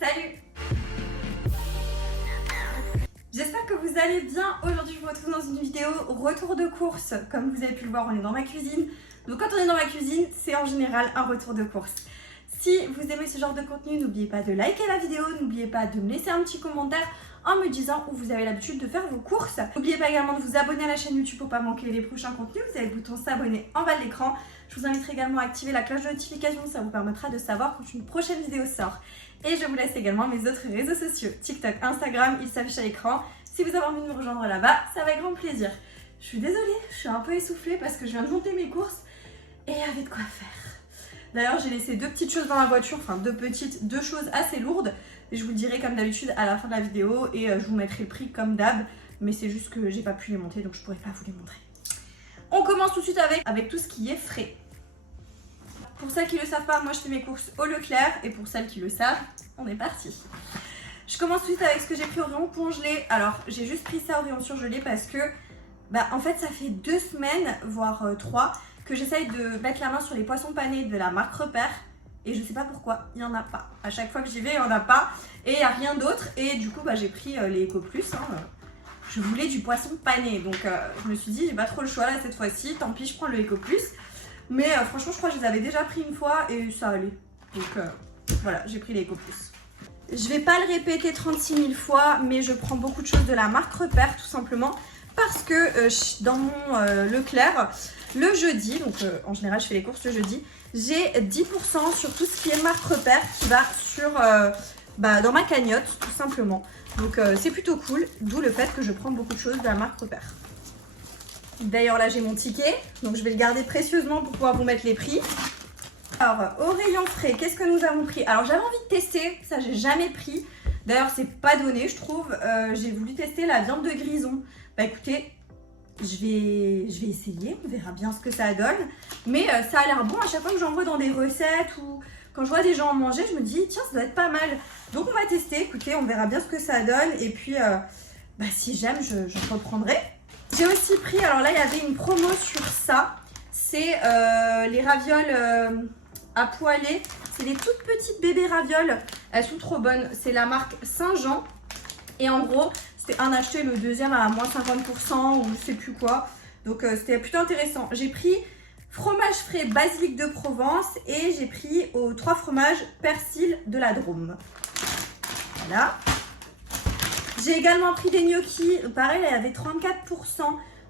Salut! J'espère que vous allez bien. Aujourd'hui, je vous retrouve dans une vidéo retour de course. Comme vous avez pu le voir, on est dans ma cuisine. Donc quand on est dans ma cuisine, c'est en général un retour de course. Si vous aimez ce genre de contenu, n'oubliez pas de liker la vidéo, n'oubliez pas de me laisser un petit commentaire en me disant où vous avez l'habitude de faire vos courses. N'oubliez pas également de vous abonner à la chaîne YouTube pour ne pas manquer les prochains contenus. Vous avez le bouton s'abonner en bas de l'écran. Je vous inviterai également à activer la cloche de notification, ça vous permettra de savoir quand une prochaine vidéo sort. Et je vous laisse également mes autres réseaux sociaux, TikTok, Instagram, ils s'affichent à l'écran. Si vous avez envie de me rejoindre là-bas, ça va avec grand plaisir. Je suis désolée, je suis un peu essoufflée parce que je viens de monter mes courses et il y avait de quoi faire. D'ailleurs, j'ai laissé deux petites choses dans la voiture, enfin deux choses assez lourdes. Et je vous le dirai comme d'habitude à la fin de la vidéo et je vous mettrai le prix comme d'hab. Mais c'est juste que j'ai pas pu les monter donc je pourrais pas vous les montrer. On commence tout de suite avec tout ce qui est frais. Pour celles qui ne le savent pas, moi je fais mes courses au Leclerc et pour celles qui le savent, on est parti. Je commence tout de suite avec ce que j'ai pris au rayon congelé. Alors j'ai juste pris ça au rayon surgelé parce que en fait ça fait 2 semaines, voire 3, que j'essaye de mettre la main sur les poissons panés de la marque Repère. Et je sais pas pourquoi, il n'y en a pas. À chaque fois que j'y vais, il n'y en a pas. Et il n'y a rien d'autre. Et du coup, j'ai pris les Eco Plus. Je voulais du poisson pané. Donc je me suis dit, j'ai pas trop le choix là cette fois-ci. Tant pis, je prends le Eco Plus. Mais franchement, je crois que je les avais déjà pris une fois et ça allait. Donc voilà, j'ai pris les Eco Plus. Je vais pas le répéter 36 000 fois, mais je prends beaucoup de choses de la marque Repère tout simplement. Parce que dans mon Leclerc, le jeudi, donc en général je fais les courses le jeudi, j'ai 10% sur tout ce qui est marque Repère qui va sur, dans ma cagnotte tout simplement. Donc c'est plutôt cool, d'où le fait que je prends beaucoup de choses de la marque Repère. D'ailleurs là j'ai mon ticket, donc je vais le garder précieusement pour pouvoir vous mettre les prix. Alors au rayon frais, qu'est-ce que nous avons pris? Alors j'avais envie de tester, ça j'ai jamais pris. D'ailleurs c'est pas donné je trouve, j'ai voulu tester la viande de grison. Bah écoutez, je vais essayer, on verra bien ce que ça donne. Mais ça a l'air bon à chaque fois que j'en vois dans des recettes ou quand je vois des gens en manger, je me dis tiens ça doit être pas mal. Donc on va tester, écoutez, on verra bien ce que ça donne. Et puis si j'aime, j'en reprendrai. J'ai aussi pris, alors là il y avait une promo sur ça. C'est les ravioles à poêler. C'est des toutes petites bébés ravioles. Elles sont trop bonnes. C'est la marque Saint-Jean. Et en gros, c'était un acheté, le deuxième à moins 50% ou je sais plus quoi. Donc c'était plutôt intéressant. J'ai pris fromage frais basilic de Provence et j'ai pris aux 3 fromages persil de la Drôme. Voilà. J'ai également pris des gnocchis. Pareil, il y avait 34%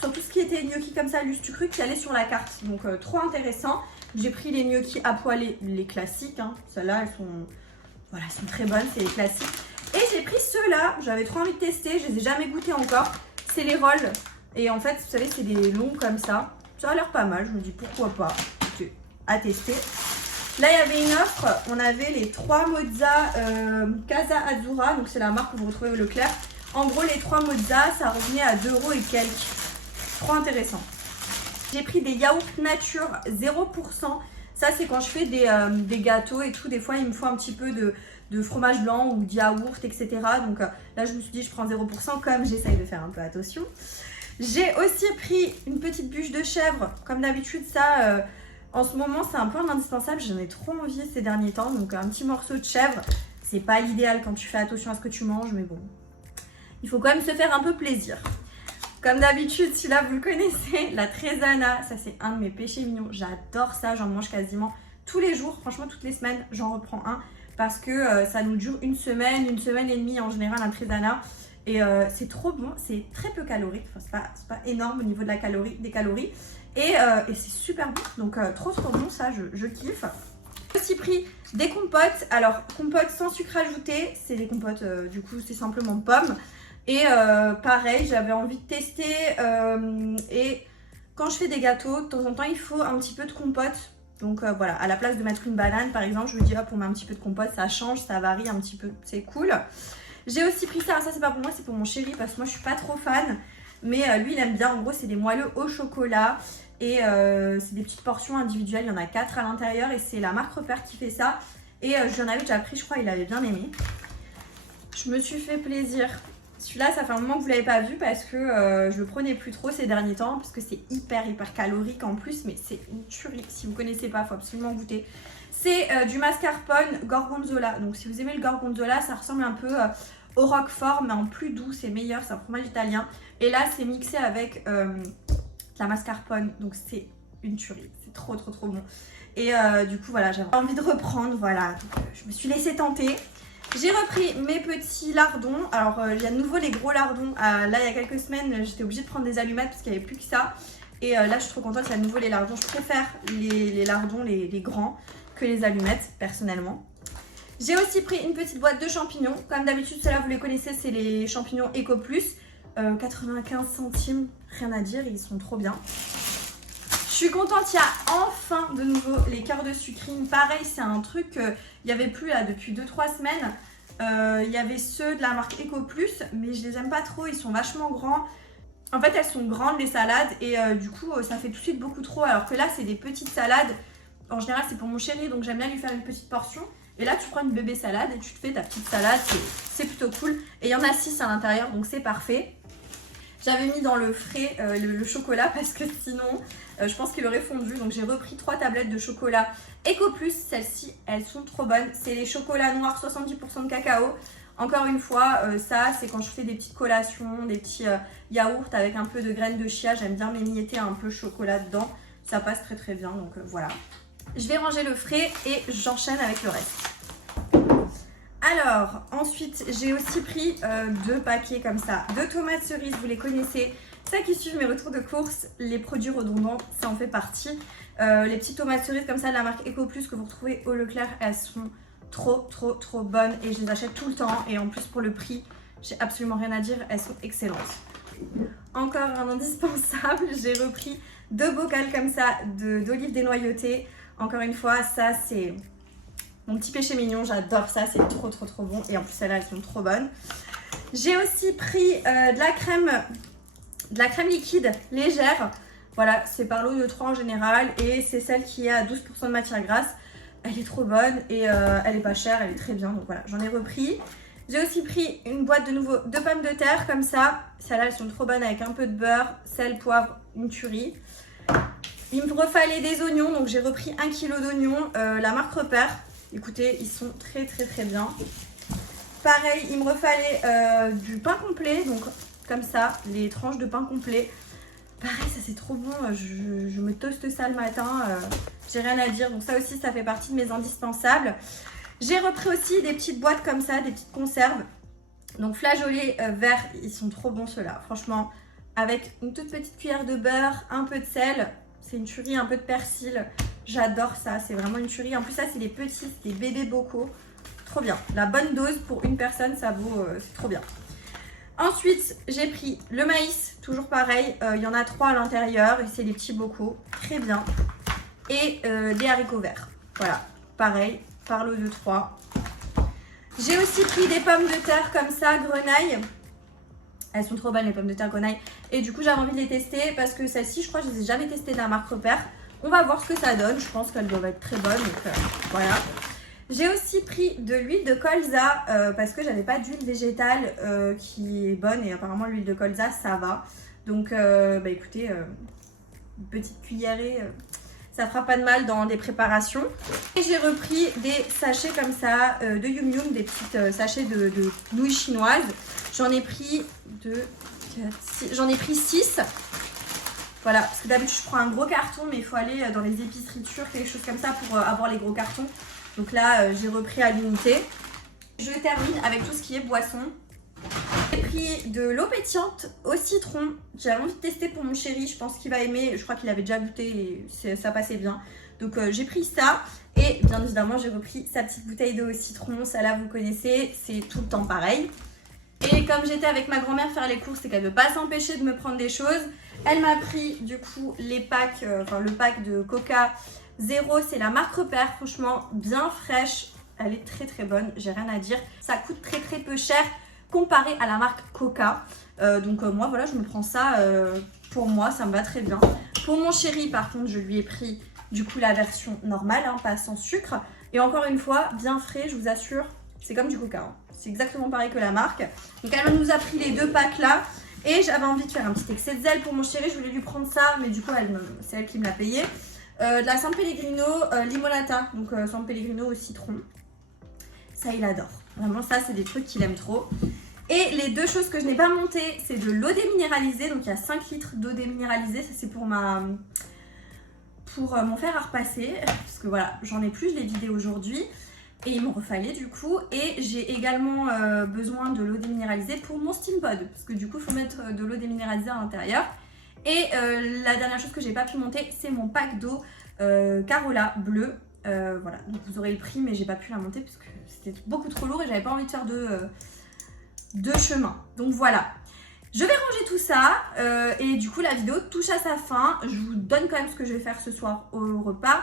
sur tout ce qui était gnocchi comme ça, lustucru qui allait sur la carte. Donc trop intéressant. J'ai pris les gnocchis à poêler, les classiques. Celles-là, elles sont très bonnes, c'est les classiques. Et j'ai pris ceux-là, j'avais trop envie de tester, je les ai jamais goûtés encore. C'est les rolls. Et en fait, vous savez, c'est des longs comme ça. Ça a l'air pas mal, je me dis pourquoi pas. Okay. À tester. Là, il y avait une offre. On avait les 3 mozza Casa Azzurra. Donc, c'est la marque que vous retrouvez au Leclerc. En gros, les 3 mozza, ça revenait à 2 € et quelques. Trop intéressant. J'ai pris des yaourts nature 0%. Ça, c'est quand je fais des gâteaux et tout. Des fois, il me faut un petit peu de fromage blanc ou de yaourt, etc. Donc là, je me suis dit, je prends 0% comme j'essaye de faire un peu attention. J'ai aussi pris une petite bûche de chèvre. Comme d'habitude, ça, en ce moment, c'est un peu un indispensable. J'en ai trop envie ces derniers temps. Donc un petit morceau de chèvre, c'est pas l'idéal quand tu fais attention à ce que tu manges. Mais bon, il faut quand même se faire un peu plaisir. Comme d'habitude, celui-là, vous le connaissez, la Trésana, ça c'est un de mes péchés mignons. J'adore ça, j'en mange quasiment tous les jours. Franchement, toutes les semaines, j'en reprends un. Parce que ça nous dure une semaine et demie en général, un Trésana. Et c'est trop bon, c'est très peu calorique. Enfin, c'est pas énorme au niveau de des calories. Et c'est super bon, donc trop bon, ça, je kiffe. J'ai aussi pris des compotes. Alors, compotes sans sucre ajouté, c'est des compotes, du coup, c'est simplement pommes. Et pareil, j'avais envie de tester et quand je fais des gâteaux, de temps en temps, il faut un petit peu de compote. Donc voilà, à la place de mettre une banane, par exemple, je me dis hop, on met un petit peu de compote, ça change, ça varie un petit peu, c'est cool. J'ai aussi pris ça, ça c'est pas pour moi, c'est pour mon chéri parce que moi je suis pas trop fan. Mais lui il aime bien, en gros c'est des moelleux au chocolat. Et c'est des petites portions individuelles, il y en a 4 à l'intérieur et c'est la marque Repère qui fait ça. Et j'en avais déjà pris, je crois, il avait bien aimé. Je me suis fait plaisir. Celui-là, ça fait un moment que vous ne l'avez pas vu parce que je le prenais plus trop ces derniers temps parce que c'est hyper calorique en plus, mais c'est une tuerie. Si vous ne connaissez pas, il faut absolument goûter. C'est du mascarpone gorgonzola. Donc si vous aimez le gorgonzola, ça ressemble un peu au roquefort, mais en plus doux, c'est meilleur, c'est un fromage italien. Et là, c'est mixé avec la mascarpone, donc c'est une tuerie, c'est trop bon. Et du coup, voilà, j'avais envie de reprendre, voilà, donc je me suis laissée tenter. J'ai repris mes petits lardons. Alors, il y a de nouveau les gros lardons. Là, il y a quelques semaines, j'étais obligée de prendre des allumettes parce qu'il n'y avait plus que ça. Et là, je suis trop contente, il y a de nouveau les lardons. Je préfère les lardons, les grands, que les allumettes, personnellement. J'ai aussi pris une petite boîte de champignons. Comme d'habitude, ceux-là, vous les connaissez, c'est les champignons Eco Plus. 95 centimes, rien à dire, ils sont trop bien. Je suis contente, il y a enfin de nouveau les cœurs de sucrine. Pareil, c'est un truc qu'il n'y avait plus là depuis 2-3 semaines. Il y avait ceux de la marque Eco Plus, mais je les aime pas trop, ils sont vachement grands. En fait, elles sont grandes les salades et du coup, ça fait tout de suite beaucoup trop. Alors que là, c'est des petites salades. En général, c'est pour mon chéri, donc j'aime bien lui faire une petite portion. Et là, tu prends une bébé salade et tu te fais ta petite salade, c'est plutôt cool. Et il y en a 6 à l'intérieur, donc c'est parfait. J'avais mis dans le frais le chocolat parce que sinon, je pense qu'il aurait fondu. Donc j'ai repris 3 tablettes de chocolat Eco Plus. Celles-ci, elles sont trop bonnes. C'est les chocolats noirs 70% de cacao. Encore une fois, ça, c'est quand je fais des petites collations, des petits yaourts avec un peu de graines de chia. J'aime bien m'émietter un peu chocolat dedans. Ça passe très bien, donc voilà. Je vais ranger le frais et j'enchaîne avec le reste. Alors, ensuite, j'ai aussi pris 2 paquets comme ça de tomates cerises, vous les connaissez. Ça qui suivent mes retours de course, les produits redondants, ça en fait partie. Les petites tomates cerises comme ça de la marque Eco Plus que vous retrouvez au Leclerc, elles sont trop bonnes et je les achète tout le temps. Et en plus pour le prix, j'ai absolument rien à dire, elles sont excellentes. Encore un indispensable, j'ai repris 2 bocals comme ça d'olives dénoyautées. Encore une fois, ça c'est mon petit péché mignon, j'adore ça, c'est trop bon. Et en plus celles-là, elles sont trop bonnes. J'ai aussi pris de la crème liquide légère. Voilà, c'est par l'eau de 3 en général. Et c'est celle qui a 12% de matière grasse. Elle est trop bonne et elle est pas chère, elle est très bien. Donc voilà, j'en ai repris. J'ai aussi pris une boîte de nouveau de pommes de terre comme ça. Celles-là, elles sont trop bonnes avec un peu de beurre, sel, poivre, une tuerie. Il me refallait des oignons, donc j'ai repris 1 kg d'oignons, la marque Repère. Écoutez, ils sont très bien. Pareil, il me refallait du pain complet, donc comme ça, les tranches de pain complet. Pareil, ça c'est trop bon, je me toaste ça le matin, j'ai rien à dire. Donc ça aussi, ça fait partie de mes indispensables. J'ai repris aussi des petites boîtes comme ça, des petites conserves. Donc flageolets verts, ils sont trop bons ceux-là. Franchement, avec une toute petite cuillère de beurre, un peu de sel, c'est une tuerie, un peu de persil. J'adore ça, c'est vraiment une tuerie. En plus ça, c'est les petits, c'est des bébés bocaux. Trop bien. La bonne dose pour une personne, ça vaut, c'est trop bien. Ensuite, j'ai pris le maïs, toujours pareil. Il y en a 3 à l'intérieur et c'est les petits bocaux. Très bien. Et des haricots verts. Voilà, pareil, par l'eau de 3. J'ai aussi pris des pommes de terre comme ça, grenaille. Elles sont trop bonnes les pommes de terre grenaille. Et du coup, j'avais envie de les tester parce que celles-ci, je crois que je les ai jamais testées de la marque Repère. On va voir ce que ça donne. Je pense qu'elles doivent être très bonnes. Donc voilà. J'ai aussi pris de l'huile de colza parce que j'avais pas d'huile végétale qui est bonne. Et apparemment, l'huile de colza, ça va. Donc, écoutez, une petite cuillerée, ça fera pas de mal dans des préparations. Et j'ai repris des sachets comme ça de Yum Yum, des petites sachets de nouilles chinoises. J'en ai pris 6. Voilà, parce que d'habitude je prends un gros carton, mais il faut aller dans les épiceries turques, quelque chose comme ça pour avoir les gros cartons. Donc là, j'ai repris à l'unité. Je termine avec tout ce qui est boisson. J'ai pris de l'eau pétillante au citron. J'avais envie de tester pour mon chéri, je pense qu'il va aimer. Je crois qu'il avait déjà goûté et ça passait bien. Donc j'ai pris ça. Et bien évidemment, j'ai repris sa petite bouteille d'eau au citron. Ça là, vous connaissez, c'est tout le temps pareil. Et comme j'étais avec ma grand-mère faire les courses et qu'elle ne veut pas s'empêcher de me prendre des choses, elle m'a pris du coup les packs, le pack de Coca Zéro, c'est la marque Repère, franchement bien fraîche, elle est très bonne, j'ai rien à dire. Ça coûte très peu cher comparé à la marque Coca. Donc moi voilà, je me prends ça pour moi, ça me va très bien. Pour mon chéri par contre, je lui ai pris du coup la version normale, hein, pas sans sucre. Et encore une fois, bien frais, je vous assure, c'est comme du Coca. Hein. C'est exactement pareil que la marque. Donc elle nous a pris les 2 packs là. Et j'avais envie de faire un petit excès de zèle pour mon chéri. Je voulais lui prendre ça, mais du coup c'est elle qui me l'a payé. De la San Pellegrino limonata, donc San Pellegrino au citron. Ça, il adore. Vraiment, ça, c'est des trucs qu'il aime trop. Et les deux choses que je n'ai pas montées, c'est de l'eau déminéralisée. Donc, il y a 5 litres d'eau déminéralisée. Ça, c'est pour mon fer à repasser. Parce que voilà, j'en ai plus, je l'ai vidé aujourd'hui. Et il m'en refallait du coup. Et j'ai également besoin de l'eau déminéralisée pour mon steam pod. Parce que du coup, il faut mettre de l'eau déminéralisée à l'intérieur. Et la dernière chose que j'ai pas pu monter, c'est mon pack d'eau Carola bleu. Voilà, donc vous aurez le prix, mais j'ai pas pu la monter parce que c'était beaucoup trop lourd et j'avais pas envie de faire deux chemins. Donc voilà, je vais ranger tout ça et du coup la vidéo touche à sa fin. Je vous donne quand même ce que je vais faire ce soir au repas.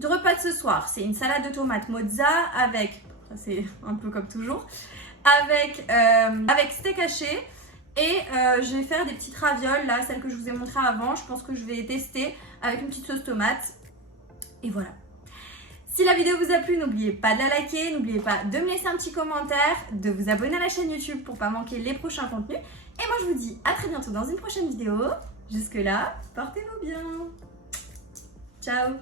Le repas de ce soir, c'est une salade de tomates mozza avec, c'est un peu comme toujours, avec steak haché. Et je vais faire des petites ravioles, là, celles que je vous ai montrées avant. Je pense que je vais tester avec une petite sauce tomate. Et voilà. Si la vidéo vous a plu, n'oubliez pas de la liker, n'oubliez pas de me laisser un petit commentaire, de vous abonner à la chaîne YouTube pour ne pas manquer les prochains contenus. Et moi, je vous dis à très bientôt dans une prochaine vidéo. Jusque là, portez-vous bien. Ciao.